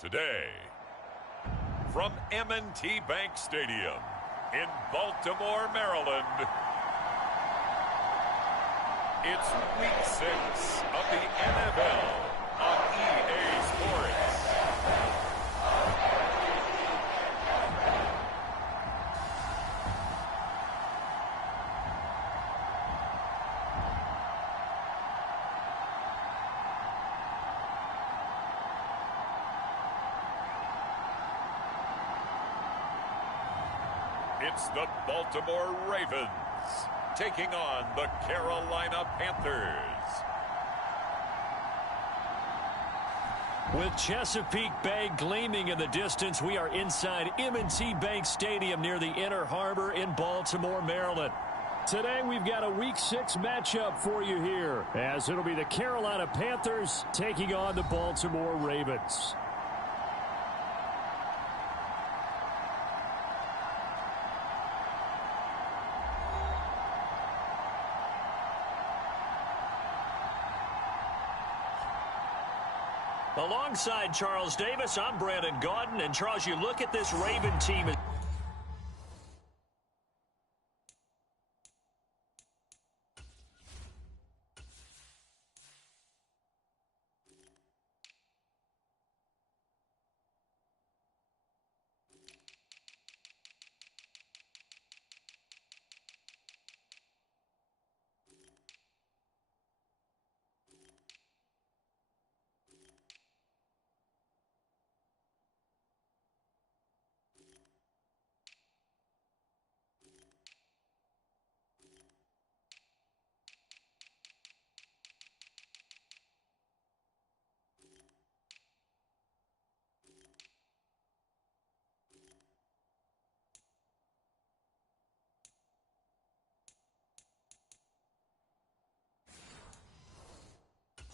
Today, from M&T Bank Stadium in Baltimore, Maryland, it's Week 6 of the NFL on EA Sports. It's the Baltimore Ravens taking on the Carolina Panthers. With Chesapeake Bay gleaming in the distance, we are inside M&T Bank Stadium near the Inner Harbor in Baltimore, Maryland. Today we've got a Week 6 matchup for you here, as it'll be the Carolina Panthers taking on the Baltimore Ravens. Alongside Charles Davis, I'm Brandon Gaudin. And Charles, you look at this Raven team.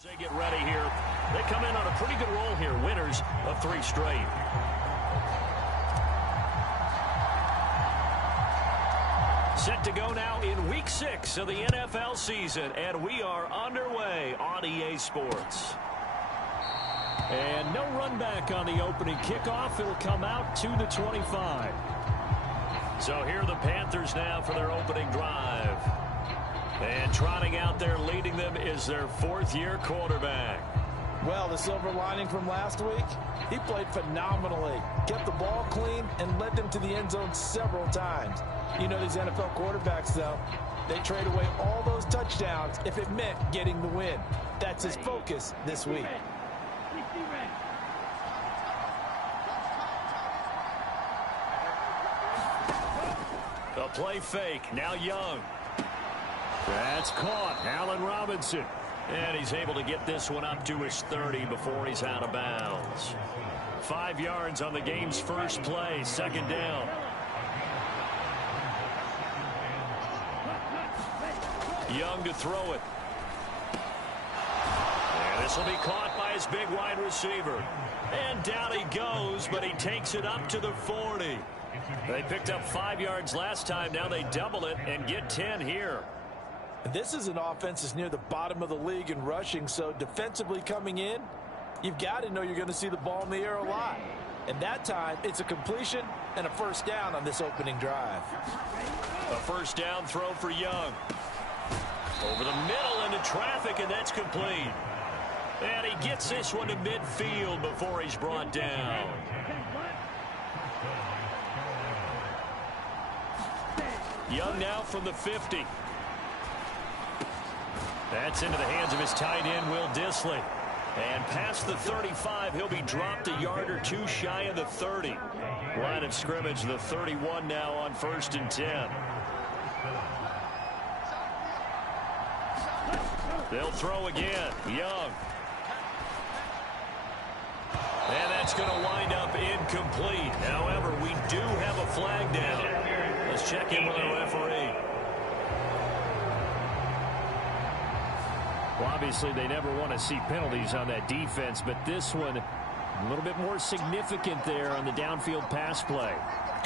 They get ready here. They come in on a pretty good roll here, winners of 3 straight. Set to go now in Week 6 of the NFL season, and we are underway on EA Sports. And no run back on the opening kickoff. It'll come out to the 25. So here are the Panthers now for their opening drive. And trotting out there leading them is their 4th-year quarterback. Well, the silver lining from last week, he played phenomenally. Kept the ball clean and led them to the end zone several times. You know these NFL quarterbacks, though, they trade away all those touchdowns if it meant getting the win. That's his focus this week. A play fake, now Young. That's caught, Allen Robinson. And he's able to get this one up to his 30 before he's out of bounds. 5 yards on the game's first play, 2nd down. Young to throw it. And this will be caught by his big wide receiver. And down he goes, but he takes it up to the 40. They picked up 5 yards last time. Now they double it and get 10 here. This is an offense that's near the bottom of the league in rushing, so defensively coming in, you've got to know you're going to see the ball in the air a lot. And that time, it's a completion and a 1st down on this opening drive. A 1st down throw for Young. Over the middle into traffic, and that's complete. And he gets this one to midfield before he's brought down. Young now from the 50. That's into the hands of his tight end, Will Dissly. And past the 35, he'll be dropped a yard or 2 shy of the 30. Line of scrimmage, the 31 now on 1st and 10. They'll throw again. Young. And that's going to wind up incomplete. However, we do have a flag down. Let's check in with our referee. Well, obviously, they never want to see penalties on that defense, but this one a little bit more significant there on the downfield pass play.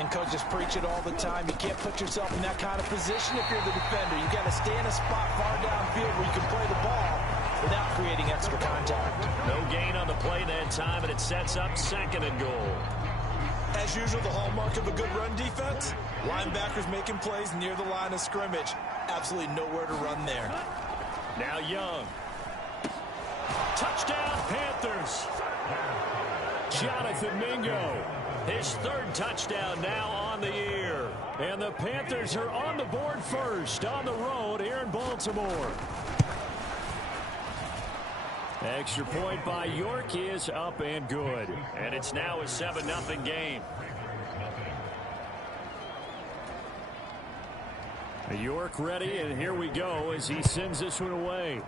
And coaches preach it all the time. You can't put yourself in that kind of position if you're the defender. You got to stay in a spot far downfield where you can play the ball without creating extra contact. No gain on the play that time, and it sets up 2nd and goal. As usual, the hallmark of a good run defense, linebackers making plays near the line of scrimmage. Absolutely nowhere to run there. Now Young. Touchdown, Panthers. Jonathan Mingo. His 3rd touchdown now on the year. And the Panthers are on the board first on the road here in Baltimore. Extra point by York is up and good. And it's now a 7-0 game. York ready, and here we go as he sends this one away.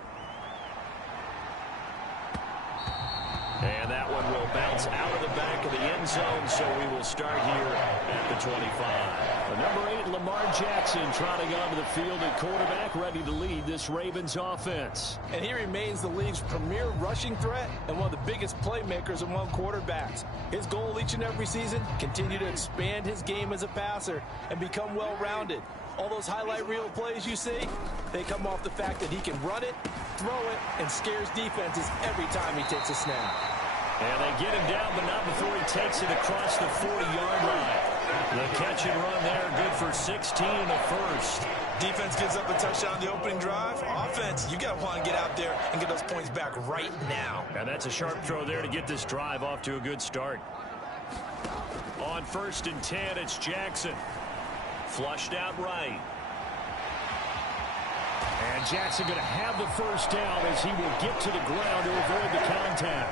And that one will bounce out of the back of the end zone, so we will start here at the 25. The number 8, Lamar Jackson, trotting onto the field at quarterback, ready to lead this Ravens offense. And he remains the league's premier rushing threat and one of the biggest playmakers among quarterbacks. His goal each and every season, continue to expand his game as a passer and become well-rounded. All those highlight reel plays you see, they come off the fact that he can run it, throw it, and scares defenses every time he takes a snap. And they get him down, but not before he takes it across the 40-yard line. The catch and run there, good for 16 and a first. Defense gives up a touchdown on the opening drive. Offense, you got to want to get out there and get those points back right now. And that's a sharp throw there to get this drive off to a good start. On 1st and 10, it's Jackson. Flushed out right. And Jackson going to have the first down as he will get to the ground to avoid the contact.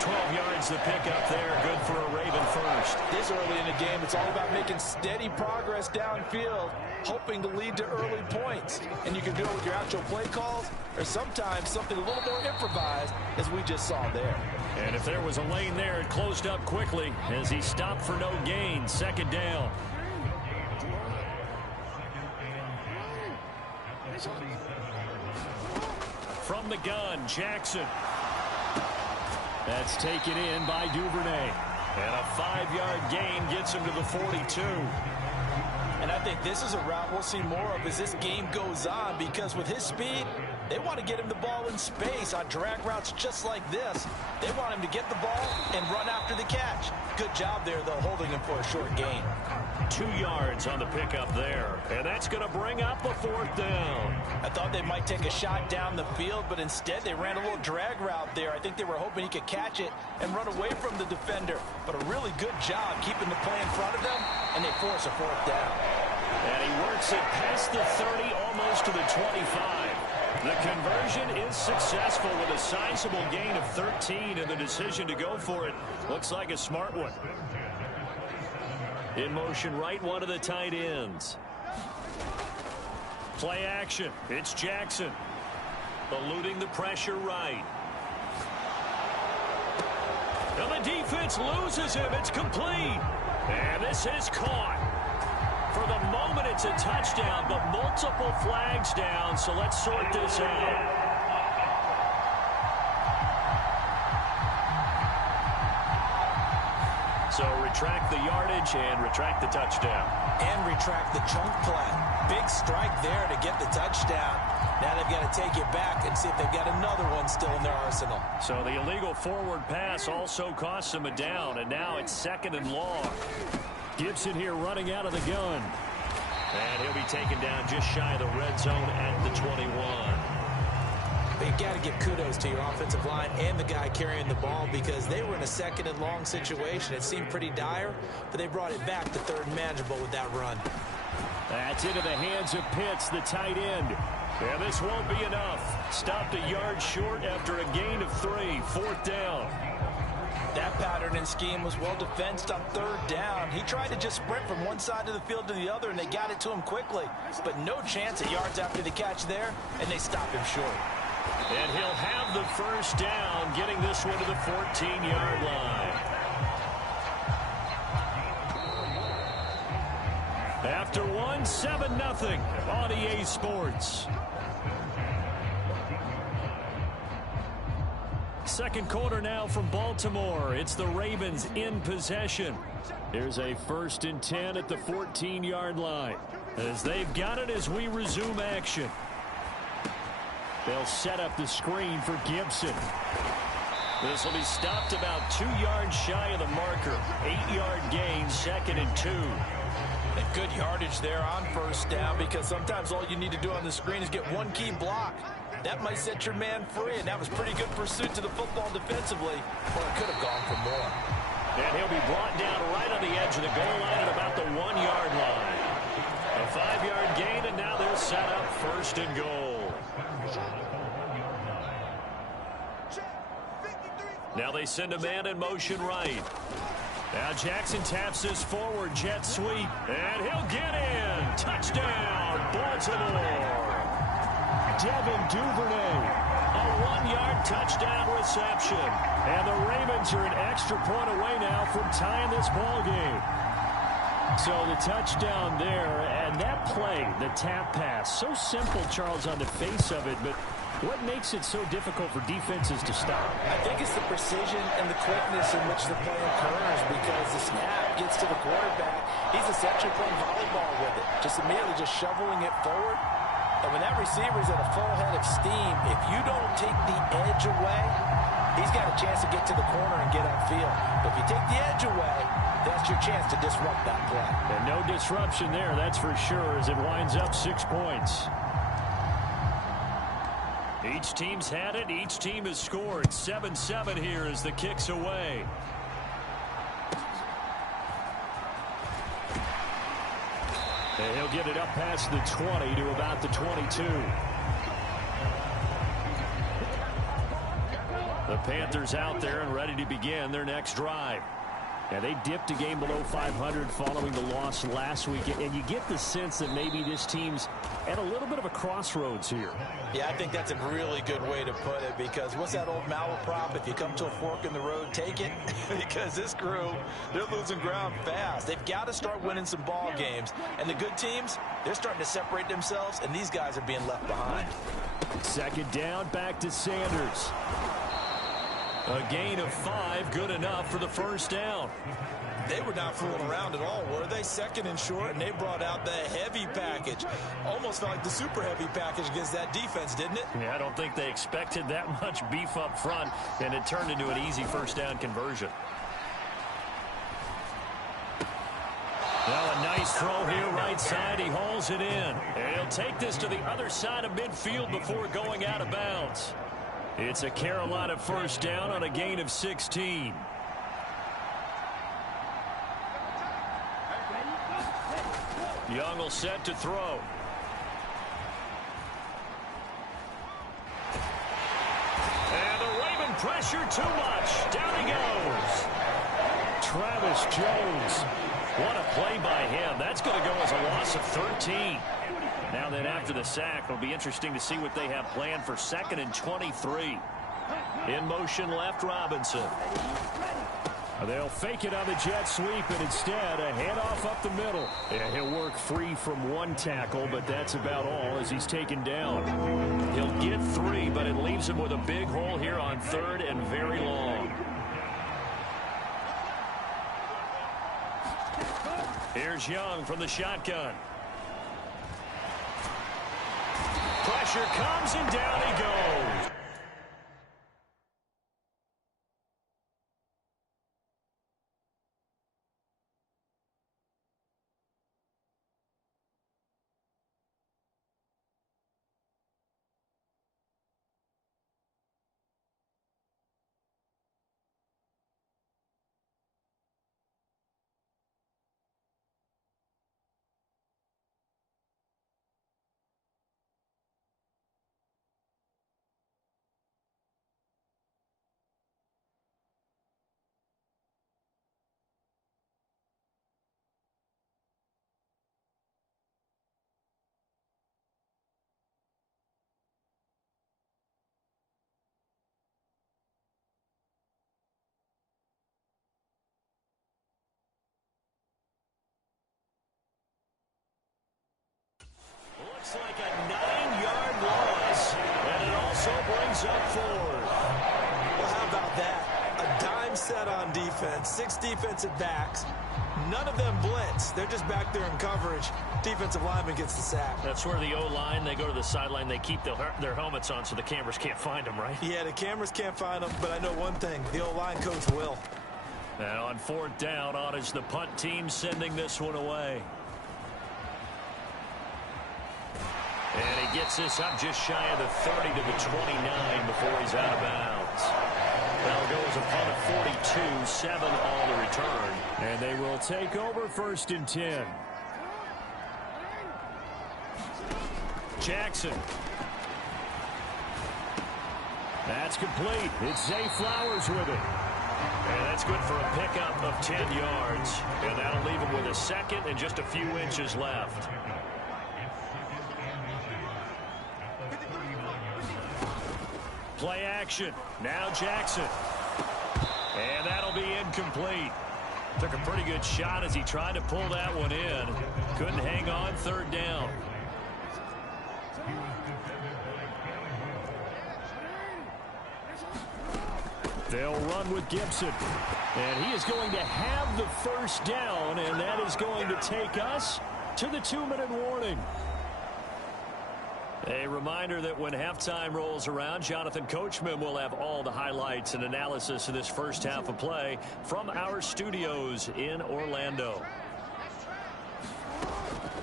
12 yards the pickup there, good for a Raven first. This early in the game, it's all about making steady progress downfield, hoping to lead to early points. And you can do it with your actual play calls, or sometimes something a little more improvised, as we just saw there. And if there was a lane there, it closed up quickly as he stopped for no gain. 2nd down. From the gun, Jackson. That's taken in by Duvernay. And a 5-yard gain gets him to the 42. And I think this is a route we'll see more of as this game goes on, because with his speed, they want to get him the ball in space on drag routes just like this. They want him to get the ball and run after the catch. Good job there, though, holding him for a short gain. 2 yards on the pickup there. And that's going to bring up a 4th down. I thought they might take a shot down the field, but instead they ran a little drag route there. I think they were hoping he could catch it and run away from the defender. But a really good job keeping the play in front of them, and they force a 4th down. And he works it past the 30, almost to the 25. The conversion is successful with a sizable gain of 13, and the decision to go for it looks like a smart one. In motion right, one of the tight ends. Play action. It's Jackson. Eluding the pressure right. And the defense loses him. It's complete. And this is caught. For the moment, it's a touchdown, but multiple flags down, so let's sort this out. So retract the yardage and retract the touchdown. And retract the chunk play. Big strike there to get the touchdown. Now they've got to take it back and see if they've got another one still in their arsenal. So the illegal forward pass also costs them a down, and now it's 2nd and long. Gibson here running out of the gun. And he'll be taken down just shy of the red zone at the 21. But you got to give kudos to your offensive line and the guy carrying the ball, because they were in a 2nd and long situation. It seemed pretty dire, but they brought it back to 3rd and manageable with that run. That's into the hands of Pitts, the tight end. And this won't be enough. Stopped a yard short after a gain of 3. 4th down. That pattern and scheme was well defensed on 3rd down. He tried to just sprint from one side of the field to the other, and they got it to him quickly. But no chance at yards after the catch there, and they stopped him short. And he'll have the first down, getting this one to the 14-yard line. After one, 7-0 on EA Sports. Second quarter now from Baltimore. It's the Ravens in possession. Here's a 1st and 10 at the 14-yard line, as they've got it as we resume action. They'll set up the screen for Gibson. This will be stopped about 2 yards shy of the marker. 8-yard gain, 2nd and 2. And good yardage there on first down, because sometimes all you need to do on the screen is get one key block. That might set your man free, and that was pretty good pursuit to the football defensively, or it could have gone for more. And he'll be brought down right on the edge of the goal line at about the 1-yard line. A 5-yard gain, and now they're set up 1st and goal. Now they send a man in motion right. Now Jackson taps this forward jet sweep, and he'll get in. Touchdown, Baltimore. Devin Duvernay, a 1-yard touchdown reception. And the Ravens are an extra point away now from tying this ball game. So the touchdown there, and that play, the tap pass, so simple, Charles, on the face of it, but what makes it so difficult for defenses to stop? I think it's the precision and the quickness in which the play occurs, because the snap gets to the quarterback. He's essentially playing volleyball with it, just immediately just shoveling it forward. And when that receiver's at a full head of steam, if you don't take the edge away, he's got a chance to get to the corner and get upfield. But if you take the edge away, that's your chance to disrupt that play. And no disruption there, that's for sure, as it winds up 6 points. Each team's had it. Each team has scored. 7-7 here as the kick's away. And he'll get it up past the 20 to about the 22. The Panthers out there and ready to begin their next drive. And they dipped a game below 500 following the loss last week. And you get the sense that maybe this team's at a little bit of a crossroads here. Yeah, I think that's a really good way to put it, because what's that old malaprop? If you come to a fork in the road, take it. Because this crew, they're losing ground fast. They've got to start winning some ball games. And the good teams, they're starting to separate themselves, and these guys are being left behind. 2nd down, back to Sanders. A gain of 5, good enough for the 1st down. They were not fooling around at all, were they? 2nd and short, and they brought out the heavy package. Almost felt like the super heavy package against that defense, didn't it? Yeah, I don't think they expected that much beef up front, and it turned into an easy 1st down conversion. Now a nice throw here right side. He hauls it in. And he'll take this to the other side of midfield before going out of bounds. It's a Carolina 1st down on a gain of 16. Young will set to throw. And the Raven pressure too much. Down he goes. Travis Jones. What a play by him. That's going to go as a loss of 13. Now then, after the sack, it'll be interesting to see what they have planned for 2nd and 23. In motion left, Robinson. They'll fake it on the jet sweep, and instead a handoff up the middle. Yeah, he'll work free from one tackle, but that's about all as he's taken down. He'll get 3, but it leaves him with a big hole here on 3rd and very long. Here's Young from the shotgun. Pressure comes, and down he goes. Looks like a 9-yard loss, and it also brings up 4. Well, how about that? A dime set on defense. 6 defensive backs. None of them blitz. They're just back there in coverage. Defensive lineman gets the sack. That's where the O-line, they go to the sideline, they keep their helmets on so the cameras can't find them, right? Yeah, the cameras can't find them, but I know one thing. The O-line coach will. And on 4th down, on is the punt team sending this one away. And he gets this up just shy of the 30 to the 29 before he's out of bounds. That'll go as a punt of 42, 7 on the return. And they will take over 1st and 10. Jackson. That's complete. It's Zay Flowers with it. And that's good for a pickup of 10 yards. And that'll leave him with a second and just a few inches left. Play action. Now Jackson. And that'll be incomplete. Took a pretty good shot as he tried to pull that one in. Couldn't hang on 3rd down. They'll run with Gibson. And he is going to have the 1st down, and that is going to take us to the 2-minute warning. A reminder that when halftime rolls around, Jonathan Coachman will have all the highlights and analysis of this first half of play from our studios in Orlando.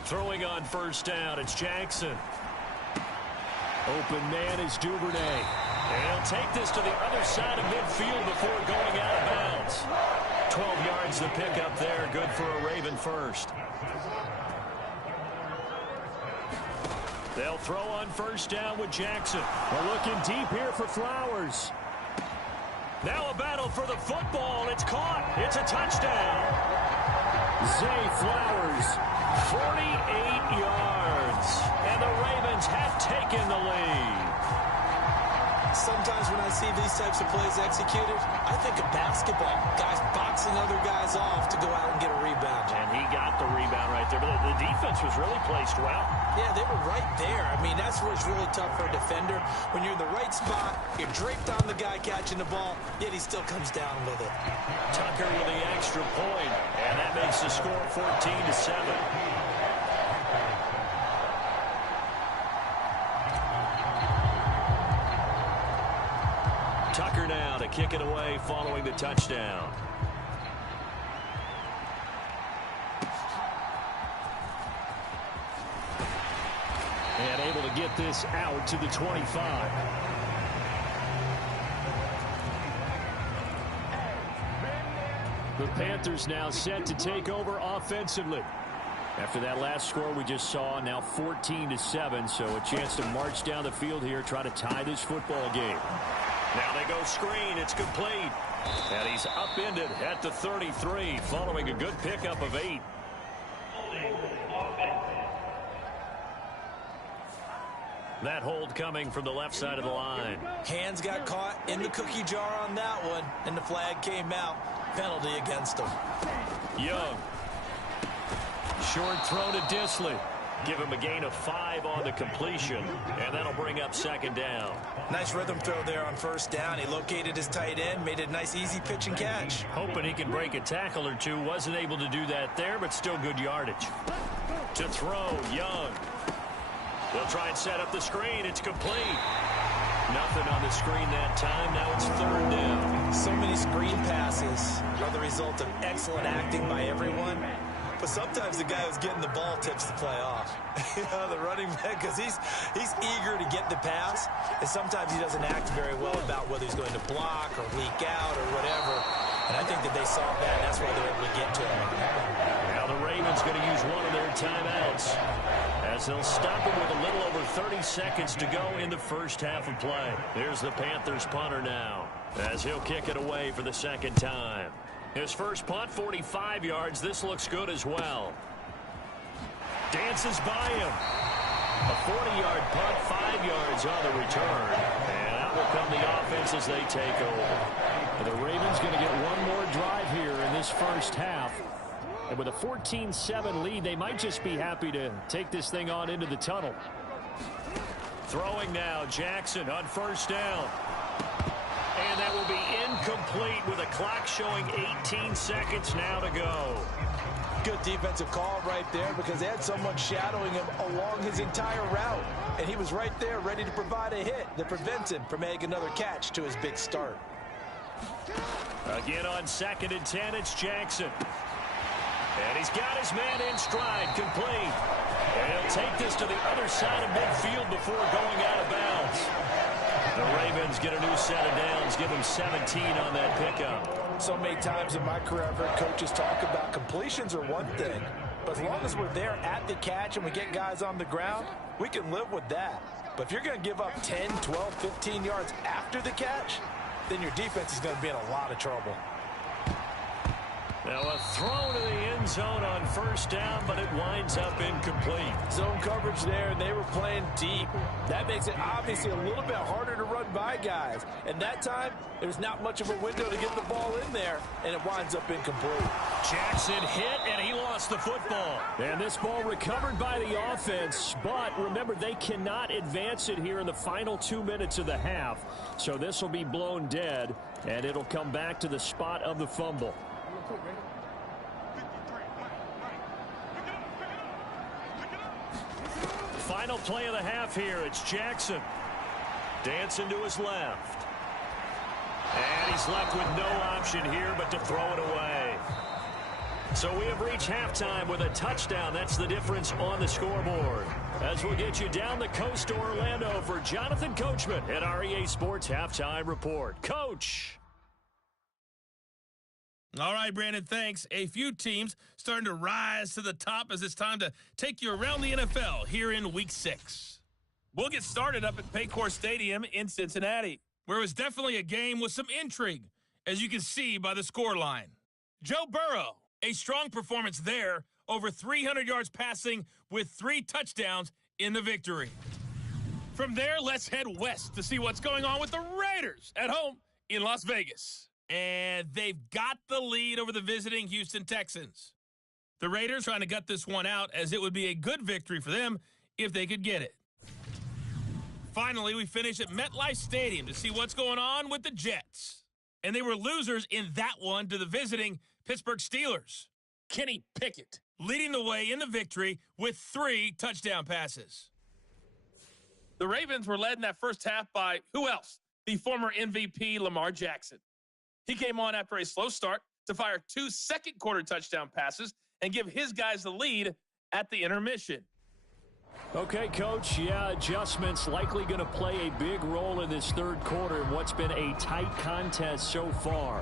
Throwing on 1st down, it's Jackson. Open man is Duvernay. And he'll take this to the other side of midfield before going out of bounds. 12 yards to pick up there. Good for a Raven first. They'll throw on 1st down with Jackson. We're looking deep here for Flowers. Now a battle for the football. It's caught. It's a touchdown. Zay Flowers, 48 yards. And the Ravens have taken the lead. Sometimes when I see these types of plays executed, I think of basketball. Guys boxing other guys off to go out and get a rebound. And he got the rebound right there. But the defense was really placed well. Yeah, they were right there. I mean, that's where it's really tough for a defender. When you're in the right spot, you're draped on the guy catching the ball, yet he still comes down with it. Tucker with the extra point, and that makes the score 14-7. Tucker now to kick it away following the touchdown. And able to get this out to the 25. The Panthers now set to take over offensively. After that last score we just saw, now 14-7, so a chance to march down the field here, try to tie this football game. Now they go screen. It's complete. And he's upended at the 33 following a good pickup of 8. That hold coming from the left side of the line. Hands got caught in the cookie jar on that one, and the flag came out. Penalty against him. Young. Short throw to Disley. Give him a gain of 5 on the completion, and that'll bring up 2nd down. Nice rhythm throw there on 1st down. He located his tight end, made it a nice easy pitch and catch. Hoping he can break a tackle or two. Wasn't able to do that there, but still good yardage. To throw, Young. They'll try and set up the screen. It's complete. Nothing on the screen that time. Now it's 3rd down. So many screen passes are the result of excellent acting by everyone. But sometimes the guy who's getting the ball tips the play off. You know, the running back, because he's eager to get the pass, and sometimes he doesn't act very well about whether he's going to block or leak out or whatever. And I think that they saw that, and that's why they're able to get to him. Now the Ravens going to use one of their timeouts as they'll stop him with a little over 30 seconds to go in the first half of play. Here's the Panthers punter now as he'll kick it away for the 2nd time. His first punt, 45 yards. This looks good as well. Dances by him. A 40-yard punt, 5 yards on the return. And out will come the offense as they take over. The Ravens going to get one more drive here in this first half. And with a 14-7 lead, they might just be happy to take this thing on into the tunnel. Throwing now, Jackson on 1st down. And that will be incomplete with a clock showing 18 seconds now to go. Good defensive call right there because they had someone shadowing him along his entire route. And he was right there ready to provide a hit that prevents him from making another catch to his big start. Again on 2nd and 10, it's Jackson. And he's got his man in stride, complete. And he'll take this to the other side of midfield before going out of bounds. The Ravens get a new set of downs, give them 17 on that pickup. So many times in my career, I've heard coaches talk about completions are one thing, but as long as we're there at the catch and we get guys on the ground, we can live with that. But if you're going to give up 10, 12, 15 yards after the catch, then your defense is going to be in a lot of trouble. Now a throw to the end zone on 1st down, but it winds up incomplete. Zone coverage there, and they were playing deep. That makes it obviously a little bit harder to run by guys. And that time, there's not much of a window to get the ball in there, and it winds up incomplete. Jackson hit, and he lost the football. And this ball recovered by the offense, but remember, they cannot advance it here in the final 2 minutes of the half. So this will be blown dead, and it'll come back to the spot of the fumble. Final play of the half here. It's Jackson. Dancing to his left. And he's left with no option here but to throw it away. So we have reached halftime with a touchdown. That's the difference on the scoreboard. As we'll get you down the coast to Orlando for Jonathan Coachman at REA Sports Halftime Report. Coach. All right, Brandon, thanks. A few teams starting to rise to the top as it's time to take you around the NFL here in Week 6. We'll get started up at Paycor Stadium in Cincinnati, where it was definitely a game with some intrigue, as you can see by the scoreline. Joe Burrow, a strong performance there, over 300 yards passing with 3 touchdowns in the victory. From there, let's head west to see what's going on with the Raiders at home in Las Vegas. And they've got the lead over the visiting Houston Texans. The Raiders trying to gut this one out, as it would be a good victory for them if they could get it. Finally, we finish at MetLife Stadium to see what's going on with the Jets. And they were losers in that one to the visiting Pittsburgh Steelers. Kenny Pickett leading the way in the victory with 3 touchdown passes. The Ravens were led in that first half by who else? The former MVP Lamar Jackson. He came on after a slow start to fire 2 second-quarter touchdown passes and give his guys the lead at the intermission. Okay, Coach, adjustments likely going to play a big role in this third quarter in what's been a tight contest so far.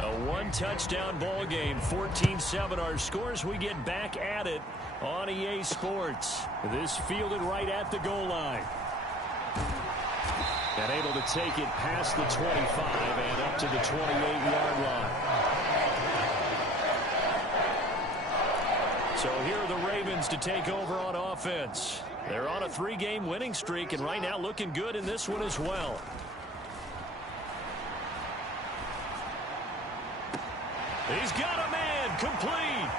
A 1-touchdown ball game, 14-7 our scores. We get back at it on EA Sports. This fielded right at the goal line. And able to take it past the 25 and up to the 28-yard line. So here are the Ravens to take over on offense. They're on a 3-game winning streak and right now looking good in this one as well. He's got a man, complete.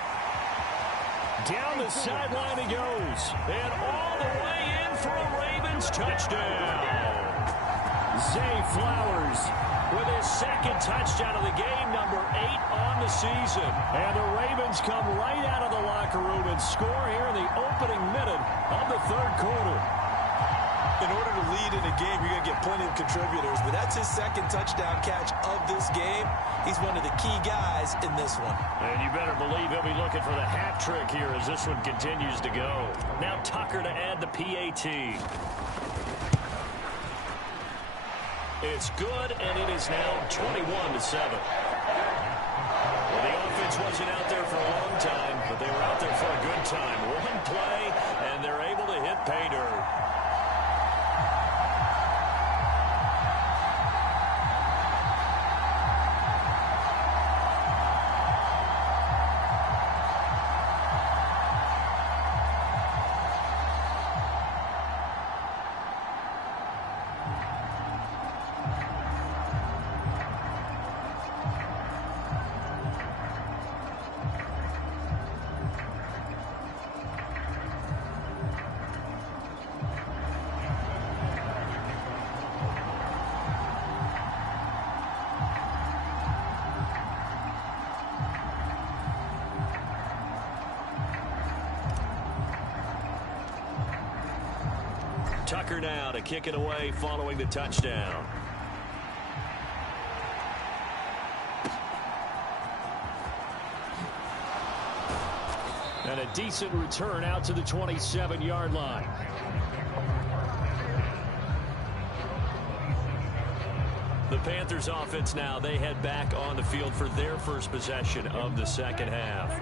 Down the sideline he goes. And all the way in for a Ravens touchdown. Zay Flowers with his 2nd touchdown of the game, number 8 on the season. And the Ravens come right out of the locker room and score here in the opening minute of the third quarter. In order to lead in a game, you're going to get plenty of contributors, but that's his 2nd touchdown catch of this game. He's one of the key guys in this one. And you better believe he'll be looking for the hat trick here as this one continues to go. Now Tucker to add the PAT. It's good, and it is now 21-7. Well, the offense wasn't out there for a long time, but they were out there for a good time. One play, and they're able to hit pay dirt. Tucker now to kick it away following the touchdown. And a decent return out to the 27-yard line. The Panthers offense now, they head back on the field for their first possession of the second half.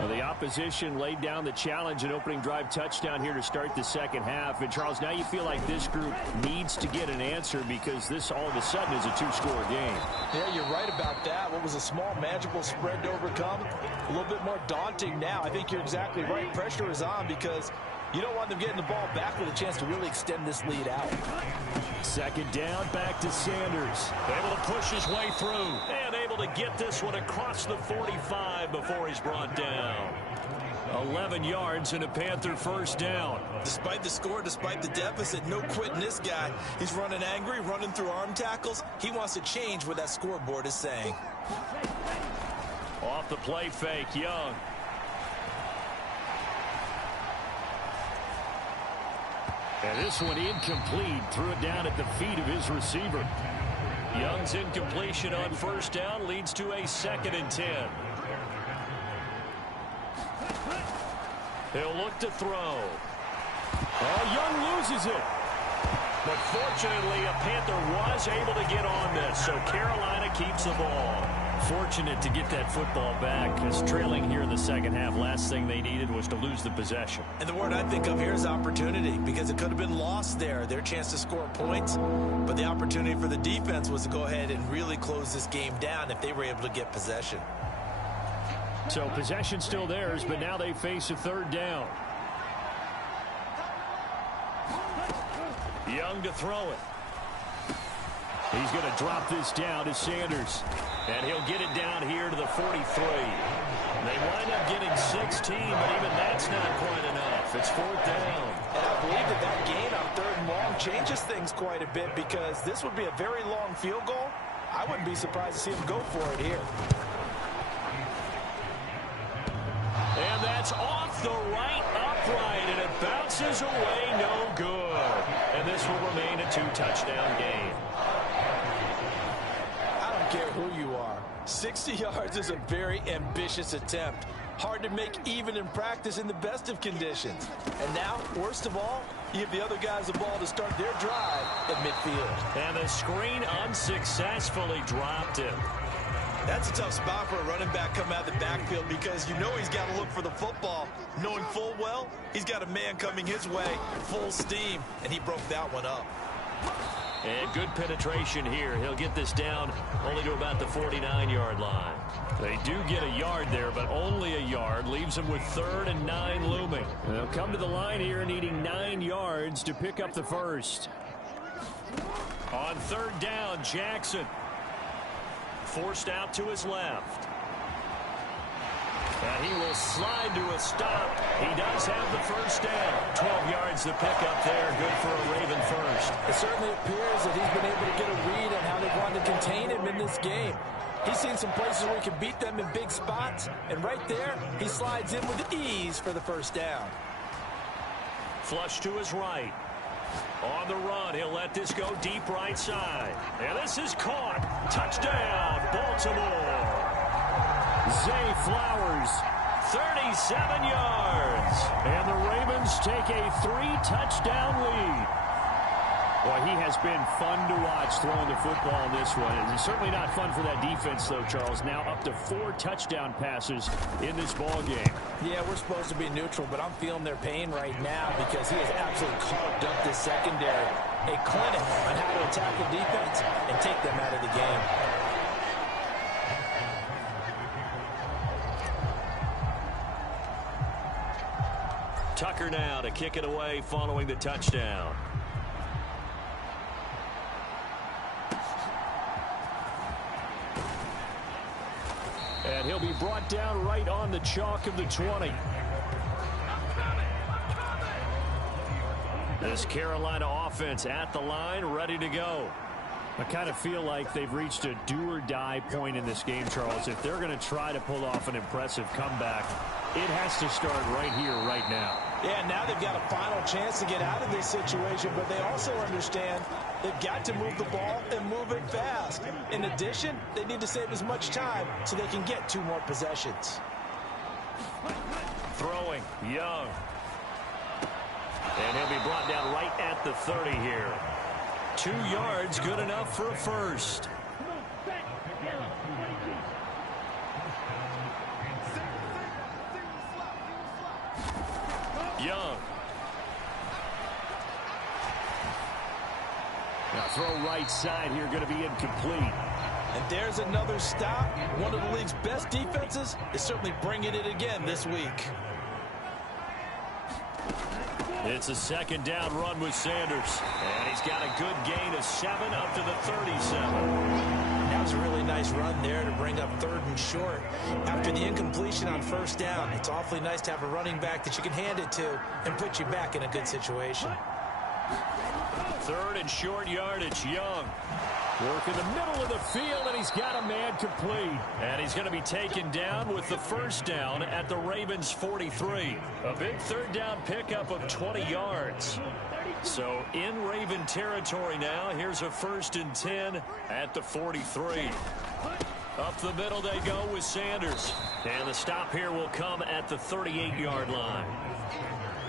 Well, the opposition laid down the challenge and opening drive touchdown here to start the second half. And, Charles, now you feel like this group needs to get an answer because this all of a sudden is a two-score game. Yeah, you're right about that. What was a small, manageable spread to overcome, a little bit more daunting now. I think you're exactly right. Pressure is on because you don't want them getting the ball back with a chance to really extend this lead out. Second down, back to Sanders. Able to push his way through and able to get this one across the 45 before he's brought down. 11 yards and a Panther first down. Despite the score, despite the deficit, no quitting this guy. He's running angry, running through arm tackles. He wants to change what that scoreboard is saying. Off the play fake, Young. And this one incomplete. Threw it down at the feet of his receiver. Young's incompletion on first down leads to a 2nd and 10. He'll look to throw. Oh, Young loses it. But fortunately, a Panther was able to get on this, so Carolina keeps the ball. Fortunate to get that football back, because trailing here in the second half, last thing they needed was to lose the possession. And the word I think of here is opportunity, because it could have been lost there, their chance to score points. But the opportunity for the defense was to go ahead and really close this game down if they were able to get possession. So possession still theirs, but now they face a third down. Young to throw it. He's going to drop this down to Sanders. And he'll get it down here to the 43. They wind up getting 16, but even that's not quite enough. It's 4th down. And I believe that gain on 3rd and long changes things quite a bit, because this would be a very long field goal. I wouldn't be surprised to see him go for it here. And that's off the right upright, and it bounces away, no good. And this will remain a 2-touchdown game. I don't care who you are. 60 yards is a very ambitious attempt. Hard to make even in practice in the best of conditions. And now, worst of all, you give the other guys the ball to start their drive at midfield. And the screen unsuccessfully dropped him. That's a tough spot for a running back coming out of the backfield, because you know he's got to look for the football, knowing full well he's got a man coming his way full steam, and he broke that one up. And good penetration here. He'll get this down only to about the 49-yard line. They do get a yard there, but only a yard. Leaves them with 3rd and 9 looming. They'll come to the line here needing 9 yards to pick up the first. On 3rd down, Jackson. Forced out to his left. And he will slide to a stop. He does have the first down. 12 yards to pick up there. Good for a Raven first. It certainly appears that he's been able to get a read on how they want to contain him in this game. He's seen some places where he can beat them in big spots. And right there, he slides in with ease for the first down. Flush to his right. On the run, he'll let this go deep right side. And this is caught. Touchdown, Baltimore. Zay Flowers, 37 yards. And the Ravens take a 3-touchdown lead. Boy, he has been fun to watch throwing the football in this one. It's certainly not fun for that defense, though, Charles. Now up to 4 touchdown passes in this ball game. Yeah, we're supposed to be neutral, but I'm feeling their pain right now, because he has absolutely carved up this secondary. A clinic on how to attack the defense and take them out of the game. Tucker now to kick it away following the touchdown. And he'll be brought down right on the chalk of the 20. This Carolina offense at the line, ready to go. I kind of feel like they've reached a do-or-die point in this game, Charles. If they're going to try to pull off an impressive comeback, It has to start right here, right now. Yeah, now they've got a final chance to get out of this situation, but they also understand they've got to move the ball and move it fast. In addition, they need to save as much time so they can get 2 more possessions. Throwing, Young. And he'll be brought down right at the 30 here. 2 yards, good enough for a first. Young. Now throw right side here, going to be incomplete. And there's another stop. One of the league's best defenses is certainly bringing it again this week. It's a 2nd down run with Sanders. And he's got a good gain of 7 up to the 37. That was a really nice run there to bring up 3rd and short. After the incompletion on 1st down, it's awfully nice to have a running back that you can hand it to and put you back in a good situation. 3rd and short yardage, Young. Work in the middle of the field, and he's got a man complete. And he's going to be taken down with the 1st down at the Ravens' 43. A big 3rd down pickup of 20 yards. So in Raven territory now, here's a 1st and 10 at the 43. Up the middle they go with Sanders. And the stop here will come at the 38-yard line.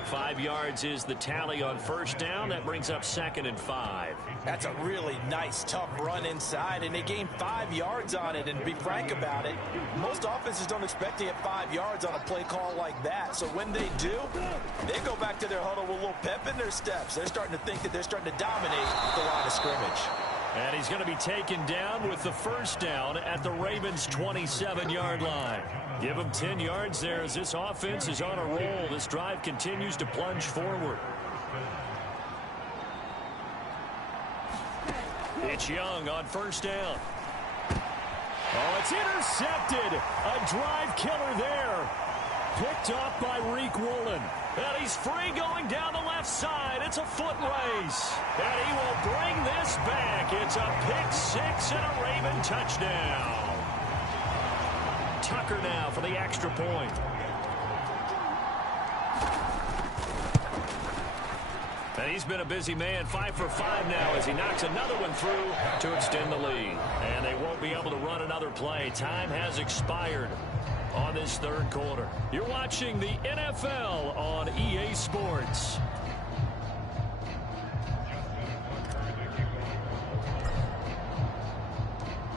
5 yards is the tally on 1st down. That brings up 2nd and 5. That's a really nice, tough run inside, and they gained 5 yards on it. And to be frank about it, most offenses don't expect to get 5 yards on a play call like that. So when they do, they go back to their huddle with a little pep in their steps. They're starting to think that they're starting to dominate the line of scrimmage. And he's going to be taken down with the 1st down at the Ravens' 27-yard line. Give him 10 yards there as this offense is on a roll. This drive continues to plunge forward. It's Young on 1st down. Oh, it's intercepted. A drive killer there. Picked off by Reek Woolen. And he's free going down the left side. It's a foot race. And he will bring this back. It's a pick 6 and a Raven touchdown. Tucker now for the extra point. And he's been a busy man, 5 for 5 now as he knocks another one through to extend the lead. And they won't be able to run another play. Time has expired on this 3rd quarter. You're watching the NFL on EA Sports.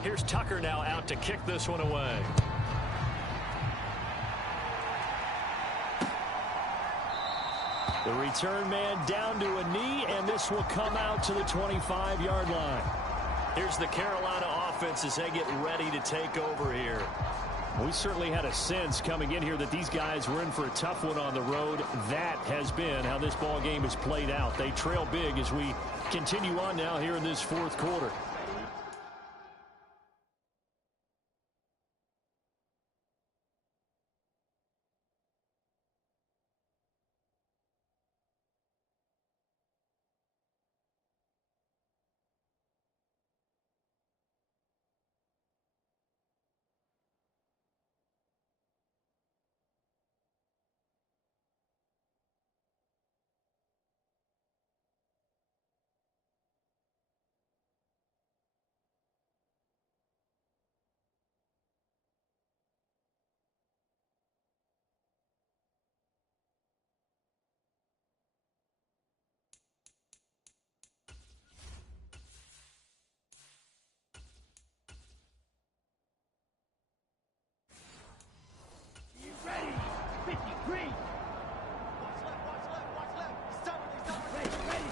Here's Tucker now out to kick this one away. The return man down to a knee, and this will come out to the 25-yard line. Here's the Carolina offense as they get ready to take over here. We certainly had a sense coming in here that these guys were in for a tough one on the road. That has been how this ball game has played out. They trail big as we continue on now here in this 4th quarter.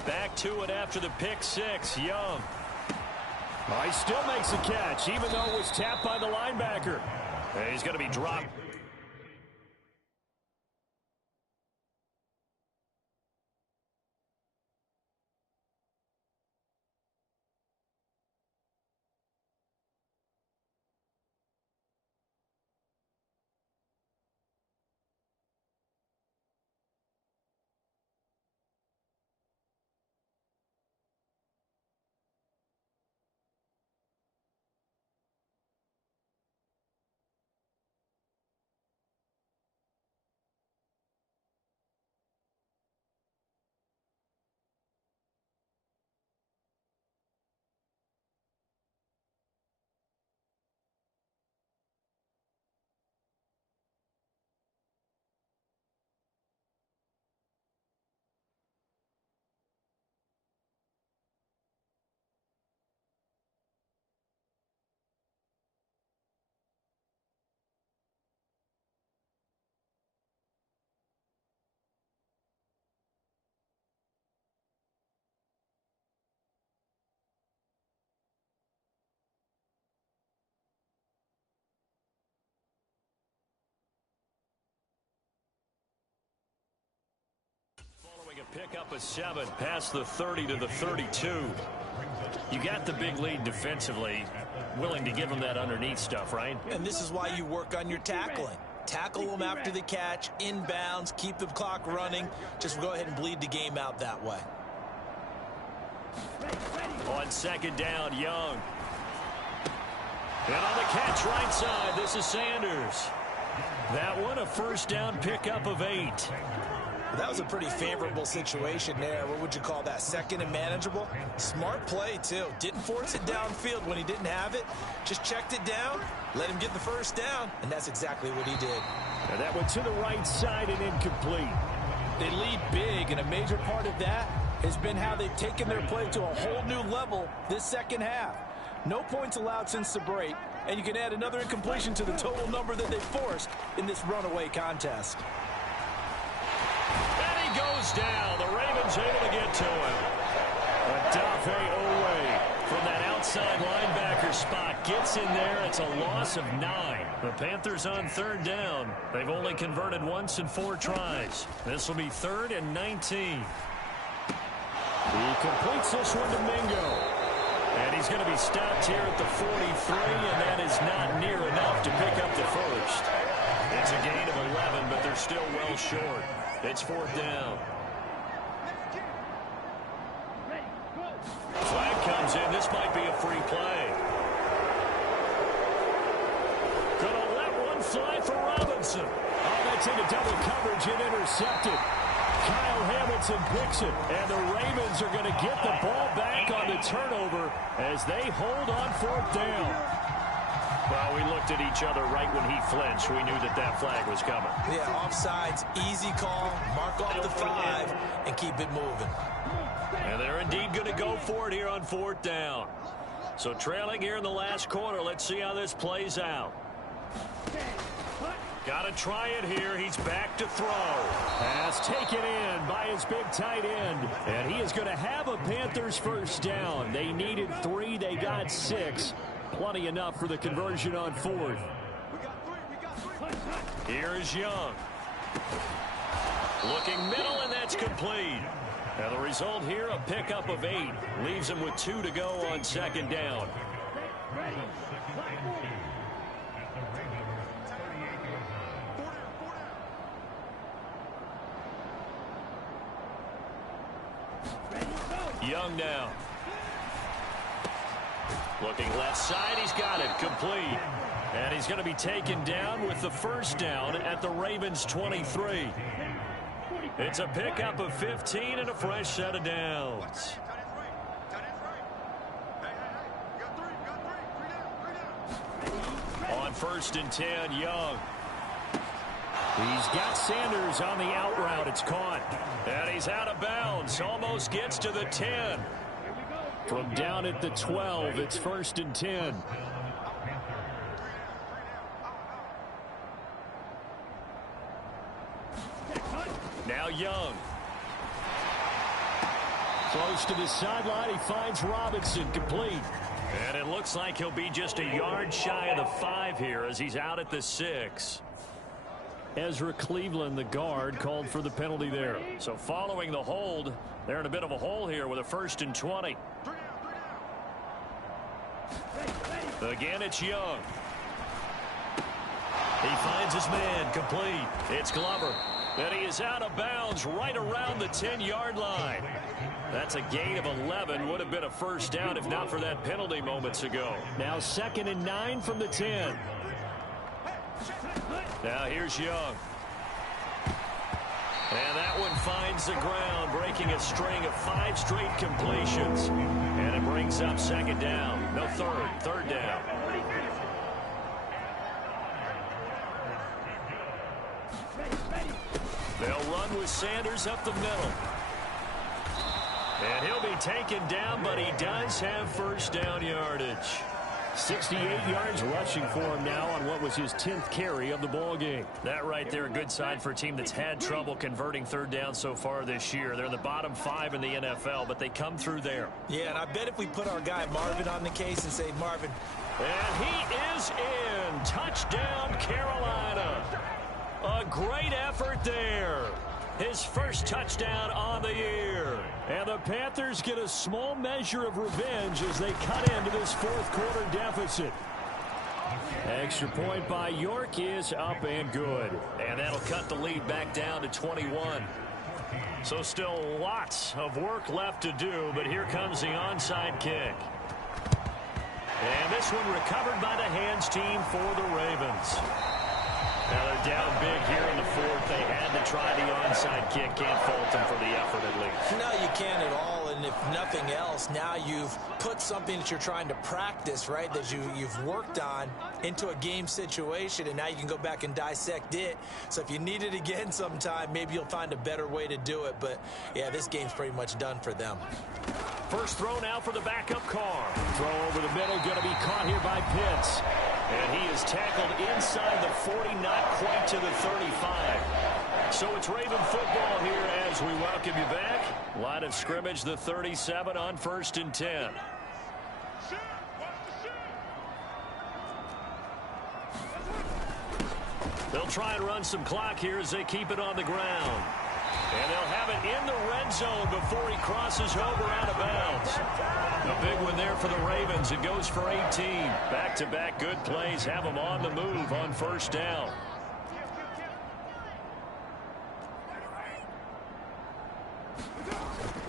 Back to it after the pick 6. Young. Oh, he still makes a catch, even though it was tapped by the linebacker. And he's going to be dropped. Pick up a 7 past the 30 to the 32. You got the big lead defensively. Willing to give them that underneath stuff, right? And this is why you work on your tackling. Tackle them after the catch, inbounds, keep the clock running. Just go ahead and bleed the game out that way. On second down, Young. And on the catch right side, this is Sanders. That one a first down pickup of 8. That was a pretty favorable situation there. What would you call that? Second and manageable? Smart play, too. Didn't force it downfield when he didn't have it. Just checked it down, let him get the first down, and that's exactly what he did. And that went to the right side and incomplete. They lead big, and a major part of that has been how they've taken their play to a whole new level this second half. No points allowed since the break, and you can add another incompletion to the total number that they forced in this runaway contest. And he goes down. The Ravens able to get to him. Adafe Owe from that outside linebacker spot gets in there. It's a loss of 9. The Panthers on third down. They've only converted once in 4 tries. This will be 3rd and 19. He completes this one to Mingo. And he's going to be stopped here at the 43, and that is not near enough to pick up the first. It's a gain of 11, but they're still well short. It's 4th down. Flag comes in. This might be a free play. Gonna let one fly for Robinson. Oh, that's into double coverage and intercepted. Kyle Hamilton picks it, and the Ravens are going to get the ball back on the turnover as they hold on 4th down. Well, we looked at each other right when he flinched. We knew that that flag was coming. Yeah, offsides, easy call, mark off the 5, and keep it moving. And they're indeed going to go for it here on 4th down. So trailing here in the last quarter, let's see how this plays out. Got to try it here. He's back to throw. Pass taken in by his big tight end. And he is going to have a Panthers first down. They needed 3. They got 6. Plenty enough for the conversion on 4th. Here's Young. Looking middle, and that's complete. And the result here, a pickup of 8. Leaves him with 2 to go on 2nd down. Young now. Looking left side, he's got it, complete. And he's going to be taken down with the first down at the Ravens 23. It's a pickup of 15 and a fresh set of downs. On 1st and 10, Young. He's got Sanders on the out route. It's caught. And he's out of bounds. Almost gets to the 10. From down at the 12, it's 1st and 10. Now Young. Close to the sideline. He finds Robinson, complete. And it looks like he'll be just a yard shy of the 5 here as he's out at the 6. Ezra Cleveland, the guard, called for the penalty there. So following the hold, they're in a bit of a hole here with a 1st and 20. Again, it's Young. He finds his man, complete. It's Glover. And he is out of bounds right around the 10-yard line. That's a gain of 11. Would have been a first down if not for that penalty moments ago. Now 2nd and 9 from the 10. Now here's Young. And that one finds the ground, breaking a string of 5 straight completions. And it brings up 2nd down. No, 3rd down. They'll run with Sanders up the middle. And he'll be taken down, but he does have first down yardage. 68 yards rushing for him now on what was his 10th carry of the ball game. That right there, a good sign for a team that's had trouble converting 3rd down so far this year. They're in the bottom 5 in the NFL, but they come through there. Yeah, and I bet if we put our guy Marvin on the case and say, Marvin. And he is in. Touchdown, Carolina. A great effort there. His first touchdown on the year. And the Panthers get a small measure of revenge as they cut into this fourth quarter deficit. Extra point by York is up and good. And that'll cut the lead back down to 21. So still lots of work left to do, but here comes the onside kick. And this one recovered by the hands team for the Ravens. Now they're down big here in the fourth. They had to try the onside kick. Can't fault them for the effort at least. No, you can't at all. And if nothing else, now you've put something that you're trying to practice, right, that you've worked on into a game situation, and now you can go back and dissect it. So if you need it again sometime, maybe you'll find a better way to do it. But, yeah, this game's pretty much done for them. First throw now for the backup Carr. Throw over the middle, going to be caught here by Pitts. And he is tackled inside the 40, not quite to the 35. So it's Raven football here as we welcome you back. Line of scrimmage, the 37 on 1st and 10. They'll try and run some clock here as they keep it on the ground. And they'll have it in the red zone before he crosses over out of bounds. A big one there for the Ravens. It goes for 18. Back-to-back good plays have them on the move on 1st down.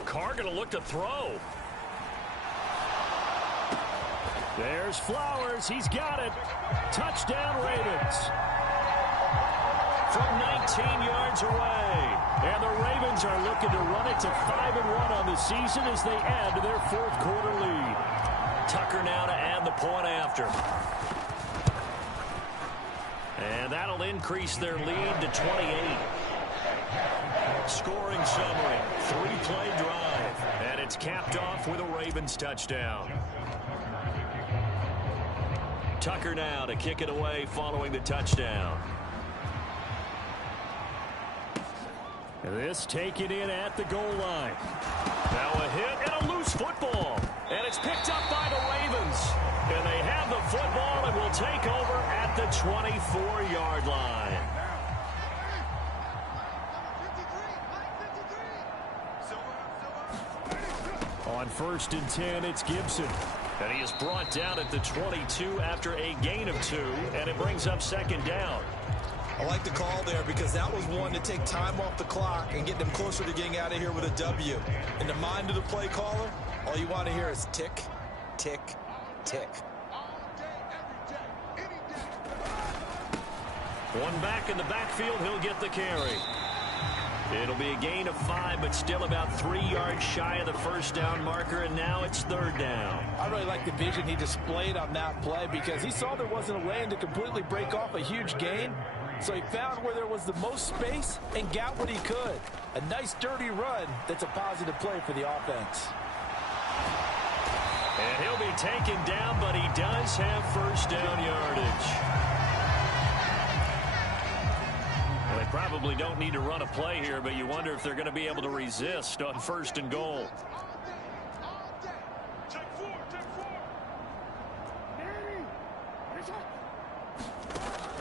Carr going to look to throw. There's Flowers. He's got it. Touchdown, Ravens. From 19 yards away. And the Ravens are looking to run it to 5-1 on the season as they add to their fourth quarter lead. Tucker now to add the point after. And that'll increase their lead to 28. Scoring summary, 3-play drive. And it's capped off with a Ravens touchdown. Tucker now to kick it away following the touchdown. This taken in at the goal line. Now a hit and a loose football. And it's picked up by the Ravens. And they have the football and will take over at the 24-yard line. On 1st and 10, it's Gibson. And he is brought down at the 22 after a gain of 2. And it brings up 2nd down. I like the call there because that was one to take time off the clock and get them closer to getting out of here with a W. In the mind of the play caller, all you want to hear is tick, tick, tick. One back in the backfield, he'll get the carry. It'll be a gain of 5, but still about 3 yards shy of the 1st down marker, and now it's 3rd down. I really like the vision he displayed on that play because he saw there wasn't a lane to completely break off a huge gain. So he found where there was the most space and got what he could. A nice dirty run that's a positive play for the offense. And he'll be taken down, but he does have 1st down yardage. Well, they probably don't need to run a play here, but you wonder if they're going to be able to resist on 1st and goal.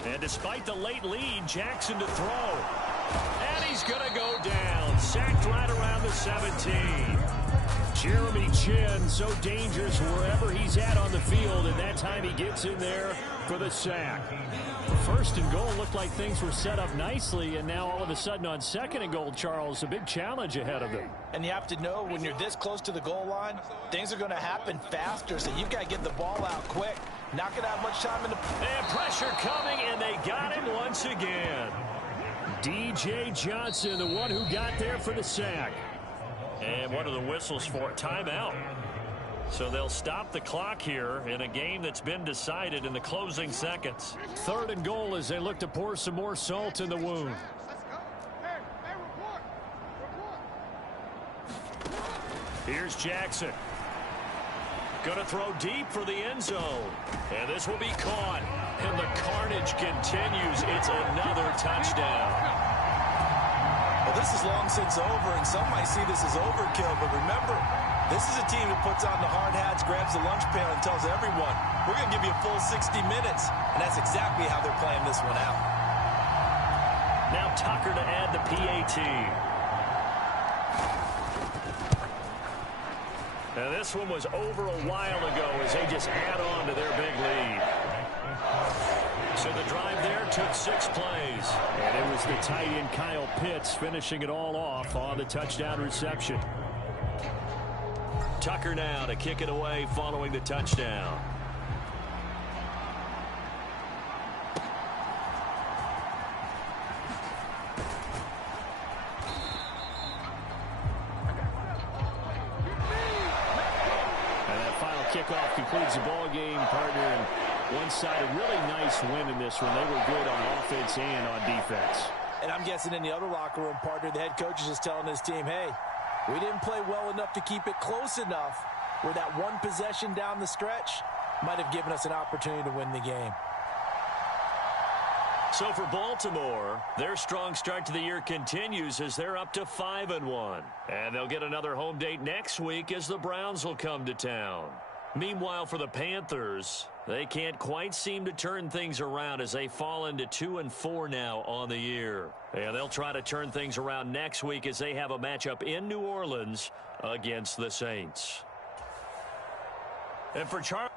And despite the late lead, Jackson to throw. And he's going to go down. Sacked right around the 17. Jeremy Chin, so dangerous wherever he's at on the field, and that time he gets in there for the sack. For 1st and goal, looked like things were set up nicely, and now all of a sudden on 2nd and goal, Charles, a big challenge ahead of them. And you have to know when you're this close to the goal line, things are going to happen faster, so you've got to get the ball out quick. Not going to have much time in the... And pressure coming, and they got him once again. D.J. Johnson, the one who got there for the sack. And what are the whistles for? Timeout. So they'll stop the clock here in a game that's been decided in the closing seconds. 3rd and goal as they look to pour some more salt in the wound. Here's Jackson. Going to throw deep for the end zone. And this will be caught. And the carnage continues. It's another touchdown. Well, this is long since over, and some might see this as overkill. But remember, this is a team that puts on the hard hats, grabs the lunch pail, and tells everyone, we're going to give you a full 60 minutes. And that's exactly how they're playing this one out. Now Tucker to add the PAT. Now this one was over a while ago as they just add on to their big lead. So the drive there took 6 plays. And it was the tight end Kyle Pitts finishing it all off on the touchdown reception. Tucker now to kick it away following the touchdown. Kickoff concludes the ball game, partner, and one side a really nice win in this one. They were good on offense and on defense. And I'm guessing in the other locker room, partner, the head coach is just telling his team, hey, we didn't play well enough to keep it close enough where that one possession down the stretch might have given us an opportunity to win the game. So for Baltimore, their strong start to the year continues as they're up to 5-1. And they'll get another home date next week as the Browns will come to town. Meanwhile, for the Panthers, they can't quite seem to turn things around as they fall into 2-4 now on the year. And they'll try to turn things around next week as they have a matchup in New Orleans against the Saints. And for Charlie.